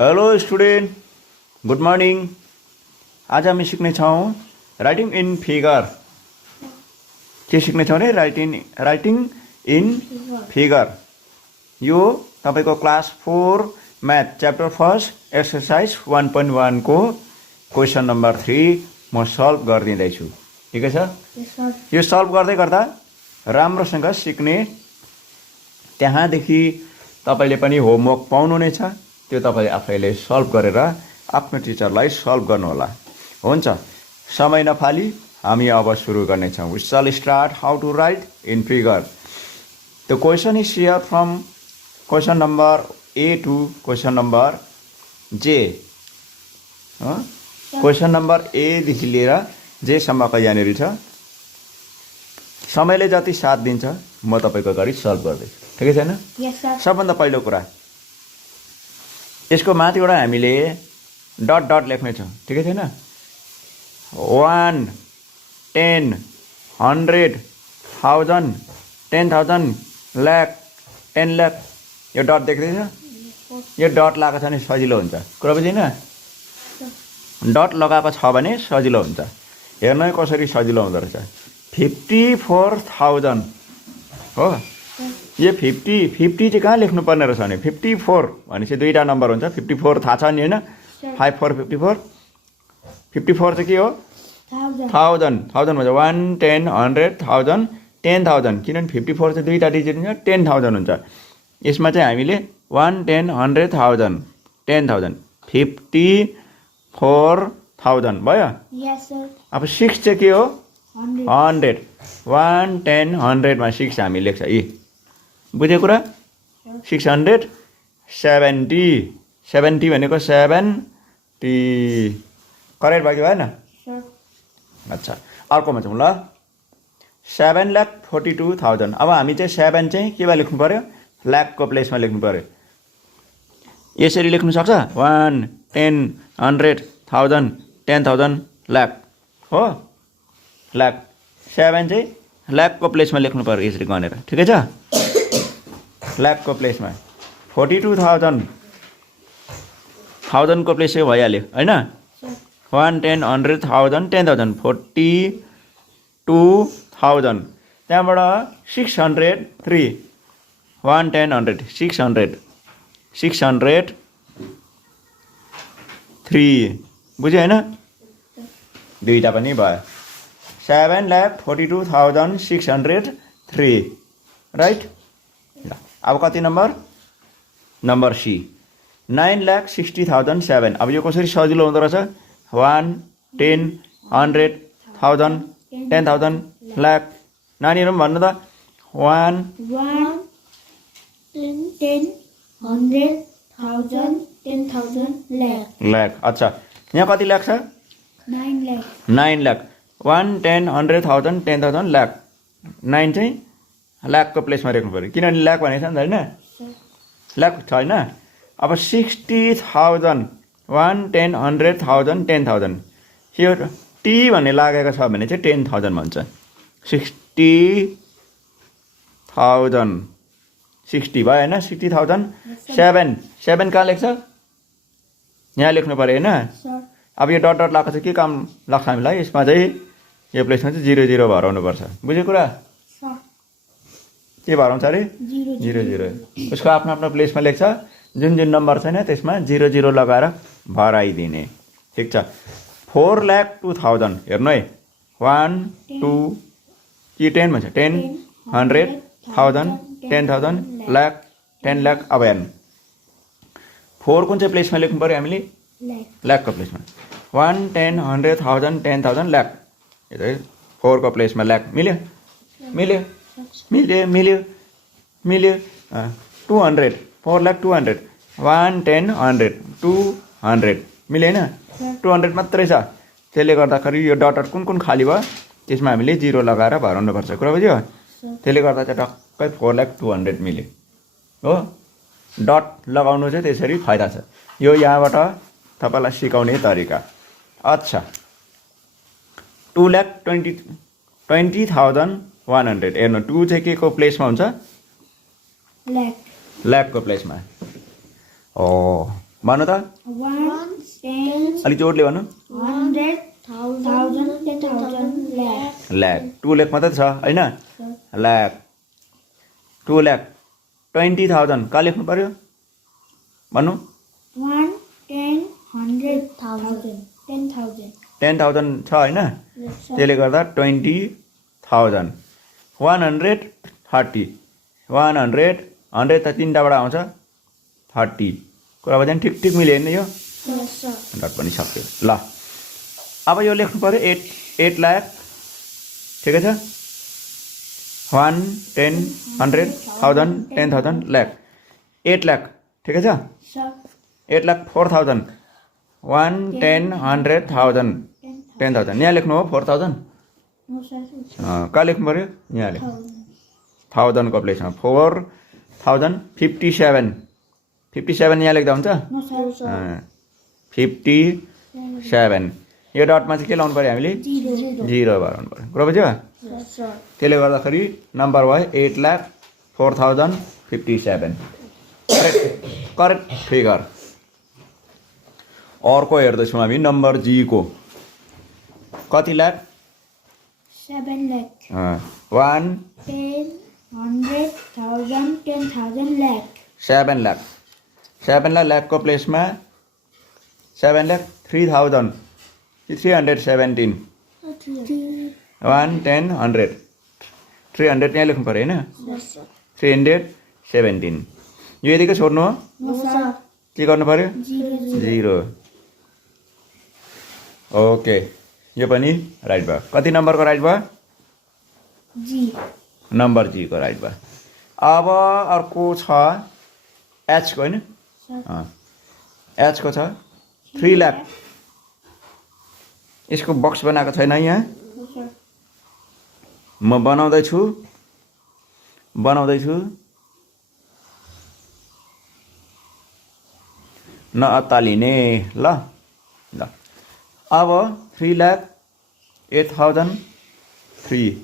Hello student, good morning. आज हामी सिक्नेछौँ writing in figure. के सिक्नेछौँ रे? Writing in figure. यो तपाईँको class 4 math chapter first exercise 1.1 को क्वेसन नम्बर 3 म सल्भ गरिदिँदैछु। ठिकै छ? यो सल्भ गर्दै गर्दा राम्रोसँग सिक्ने, त्यहाँदेखि तपाईँले पनि होमवर्क पाउनु नै छ। त्यो तपाईले आफैले सल्भ गरेर आफ्नो टिचरलाई सल्भ गर्नुहोला। हुन्छ, समय नफाली हामी अब सुरु गर्नेछौँ। We shall start how to write in figure. The question is here from question number A to question number J। Question number A देखि लिएर J सम्मको यहाँनिर छ। समयले जति साथ दिन्छ म तपाईँको अगाडि सल्भ गर्दैछु। ठिकै छैन? सबभन्दा पहिलो कुरा, यसको माथिबाट हामीले डट डट लेख्नेछौँ। ठिकै छैन? 1, 10, 100, 1000, 10,000, लाख, 10 लाख। यो डट देख्दैछ? यो डट लगाएको छ भने सजिलो हुन्छ। कुरा बुझिन? डट लगाएको छ भने सजिलो हुन्छ। हेर्नु है कसरी सजिलो हुँदो रहेछ। 54,000 हो। यो 50 चाहिँ कहाँ लेख्नुपर्ने रहेछ भने 54 भनेपछि दुईवटा नम्बर हुन्छ। 54 थाहा छ नि होइन? 54 54 चाहिँ के हो? 1000 1000 भन्छ 1, 10, 100, 1000, 10,000। किनभने 54 चाहिँ दुईवटा डिजिट हुन्छ, 10,000 हुन्छ। यसमा चाहिँ हामीले 1, 10, 100, 1000, 10,000, 54,000 भयो। अब 6 चाहिँ के हो? 100। 1, 10, 100 मा 6 हामी लेख्छ। बुझ्यो कुरा? 670 70 भनेको 70। करेक्ट भयो कि भएन? अच्छा, अर्कोमा जाउँ ल। 7,42,000। अब हामी चाहिँ 7 चाहिँ केमा लेख्नु पर्यो? लाखको प्लेसमा लेख्नु पर्यो। यसरी लेख्नु सक्छ? 1, 10, 100, 1000, 10,000, लाख हो। लाख 7 चाहिँ लाखको प्लेसमा लेख्नु पर्यो यसरी गनेर। ठिकै छ? लाखको प्लेसमा 42,000 1000को प्लेस चाहिँ भइहाल्यो होइन? 1, 10, 100, 1000, 10,000, 42,000। त्यहाँबाट 603 1, 10, 100 603 बुझ्यो होइन? दुईवटा पनि भयो। 7,42,603 राइट। अब कति नम्बर? Number C 9,60,007। अब यो कसरी सजिलो हुँदो रहेछ? 1, 10, 100, 1000, 10,000, लाख। नानीहरू पनि भन्नु त। 1, 10, 100, 1000, 10,000, लाख। लाख। अच्छा, यहाँ कति लाख छ? 9 लाख। 9 लाख। 1, 10, 100, 1000, 10,000, लाख। 9 चाहिँ लाखको प्लेसमा लेख्नु पऱ्यो। किनभने लाख भनेको छ नि त होइन? लाख छैन। अब 60,000 1, 10, 100, 1000, 10,000। यो टी भन्ने लागेको छ भने चाहिँ 10,000 भन्छ। 60,000 60 भयो होइन? 60,000 7 कहाँ लेख्छ? यहाँ लेख्नु पऱ्यो होइन? अब यो डट डट लगाएको चाहिँ के काम लाग्छ हामीलाई? यसमा चाहिँ यो प्लेसमा चाहिँ 0 0 भराउनुपर्छ। बुझ्यो कुरा? के भराउँछ अरे? 0 0। उसको आफ्नो आफ्नो प्लेसमा लेख्छ। जुन जुन नम्बर छैन त्यसमा 0 0 लगाएर भराइदिने। ठिक छ? 4,02,000 हेर्नु है। 1, 2 कि 10 भन्छ? 10, 100, 1000, 10,000, लाख, 10 लाख। अब हेर्नु 4 कुन चाहिँ प्लेसमा लेख्नु पऱ्यो हामीले? लाखको प्लेसमा। 1, 10, 100, 1000, 10,000, लाख। यो चाहिँ 4 को प्लेसमा लाख। मिल्यो? मिल्यो? मिल्यो मिल्यो मिल्यो। 200 4,02,000 1, 10, 100 200 मिल्यो होइन? 200 मात्रै छ। त्यसले गर्दाखेरि यो डट डट कुन कुन खाली भयो त्यसमा हामीले 0 लगाएर भराउनुपर्छ। कुरा बुझ्यो? त्यसले गर्दा चाहिँ टक्कै 4,02,000 मिल्यो हो। डट लगाउनु चाहिँ त्यसरी फाइदा छ। यो यहाँबाट तपाईँलाई सिकाउने तरिका। अच्छा, 2,20,100 हेर्नु। 2 चाहिँ के को प्लेसमा हुन्छ? लाखको प्लेसमा। भन्नु त 1, 10, अलिक जोडले भन्नु 100, 1000, 10,000, lakh. लाख 2 लाख मात्रै छ होइन लाख 2 लाख 20,000 कहाँ लेख्नु पर्यो भन्नु 1, 10, 100, 1000, 10,000. 10,000 छ होइन Yes, sir. त्यसले गर्दा 20,000 130 100 त तिनवटाबाट आउँछ 30 कुरा बुझ्यो नि ठिक ठिक मिल्यो होइन यो Yes, sir. डट पनि सक्यो ल अब यो लेख्नु पर्यो 8 लाख ठिकै छ 1, 10, 100, 1000, 10,000 लाख 8 लाख ठिकै छ Sir. 8 लाख 4,000 1, 10, 100, 1000 10,000 यहाँ लेख्नु हो 4,000 No, sir. कहाँ लेख्नु पर्यो यहाँ लेख्नु 1,000. 1000 को प्लेसमा 4,057 57 यहाँ लेख्दा हुन्छ No, sir. 57 यो डटमा चाहिँ के लाउनु पर्यो हामीले 0. 0 भराउनु पर्यो कुरा बुझ्यो Yes, sir. त्यसले गर्दाखेरि नम्बर भयो 8,04,057 करेक्ट फिगर अर्को हेर्दैछौँ हामी नम्बर जी को कति लाख 7 lakh. 1 10, 100, 1000, 10,000, lakh. 7 लाख 7 लाखको प्लेसमा 7 लाख 3,000 317 1, 10, 100 300 यहाँ लेख्नु पऱ्यो होइन Yes, sir. 317 यो यतिकै छोड्नु हो No, sir. के गर्नु पऱ्यो 0. 0 ओके यो पनि राइट भयो कति नम्बरको राइट भयो G. नम्बर जी को राइट भयो अब अर्को छ एच को होइन Sir. एच को छ 3 लाख यसको बक्स बनाएको छैन यहाँ No, sir. म बनाउँदैछु नअत्तालिने ल अब 3,08,003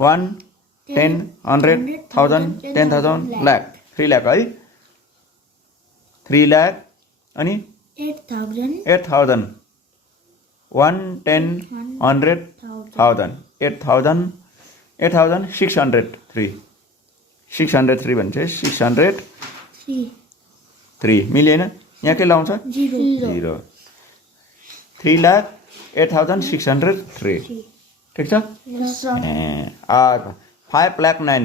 1, 10, 100, 1000, 10,000 लाख 3 लाख है 3 लाख अनि 8,000. 8,000 1, 10, 100, 1000 8,000 603 603 भन्छ 603 मिलेन यहाँ के लाउँछ 0 3,08,603 ठिक छ Yes, sir. 5,09,000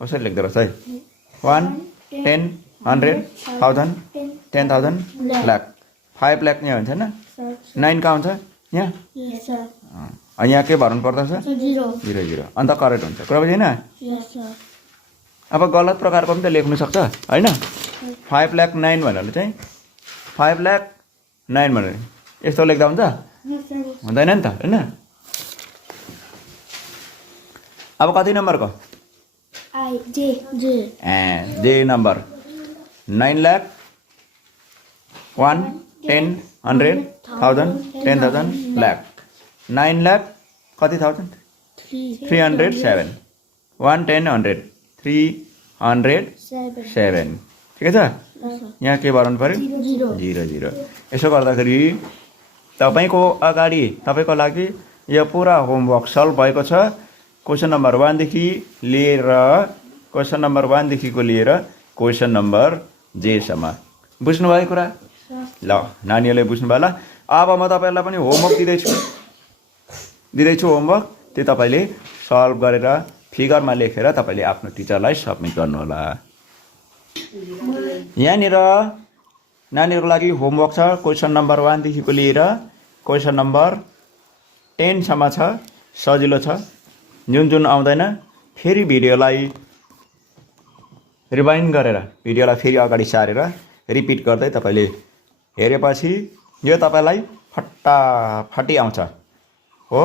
कसरी लेख्दो रहेछ है 1, 10, 100, 1000, 10,000 लाख 5 लाख यहाँ हुन्छ होइन Sir. 9 कहाँ हुन्छ यहाँ Yes, sir. यहाँ के भर्नु पर्दछ 0. 0 अन्त करेक्ट हुन्छ कुरा बुझेन Yes, sir. अब गलत प्रकारको पनि त लेख्नु सक्छ होइन 5,09,000 भनेर चाहिँ 5,09,000 भनेर यस्तो लेख्दा हुन्छ No, sir. हुँदैन नि त होइन अब कति नम्बरको J. जे नम्बर 9 लाख 1, 10, 100, 1000, 10,000 लाख 9 लाख कति थाउजन्ड 307 1, 10, 100 307 ठिकै छ यहाँ के भराउनु पर्यो 0 यसो गर्दाखेरि तपाईँको अगाडि तपाईँको लागि यो पुरा होमवर्क सल्भ भएको छ क्वेसन नम्बर 1 देखि लिएर क्वेसन नम्बर 1 देखिको लिएर क्वेसन नम्बर जे सम्म बुझ्नुभयो कुरा ल नानीहरूले बुझ्नुभयो ल अब म तपाईँहरूलाई पनि होमवर्क दिँदैछु होमवर्क त्यो तपाईँले सल्भ गरेर फिगरमा लेखेर तपाईँले आफ्नो टिचरलाई सबमिट गर्नुहोला यहाँनिर नानीहरूको लागि होमवर्क छ क्वेसन नम्बर 1 देखिको लिएर क्वेसन नम्बर 10 सम्म छ सजिलो छ जुन आउँदैन फेरि भिडियोलाई रिवाइन्ड गरेर भिडियोलाई फेरि अगाडि सारेर रिपिट गर्दै तपाईँले हेरेपछि यो तपाईँलाई फटाफटी आउँछ हो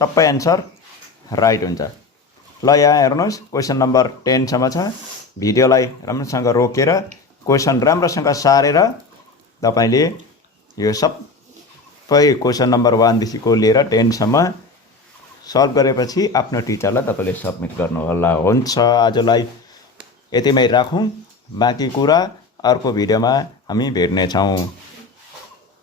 सबै एन्सर राइट हुन्छ ल यहाँ हेर्नुहोस् क्वेसन नम्बर 10 सम्म छ भिडियोलाई राम्रोसँग रोकेर क्वेसन राम्रोसँग सारेर तपाईँले यो सबै क्वेसन नम्बर 1 देखिको लिएर 10 सम्म सल्भ गरेपछि आफ्नो टिचरलाई तपाईँले सबमिट गर्नुहोला हुन्छ आजलाई यतिमै राखौँ बाँकी कुरा अर्को भिडियोमा हामी भेट्नेछौँ।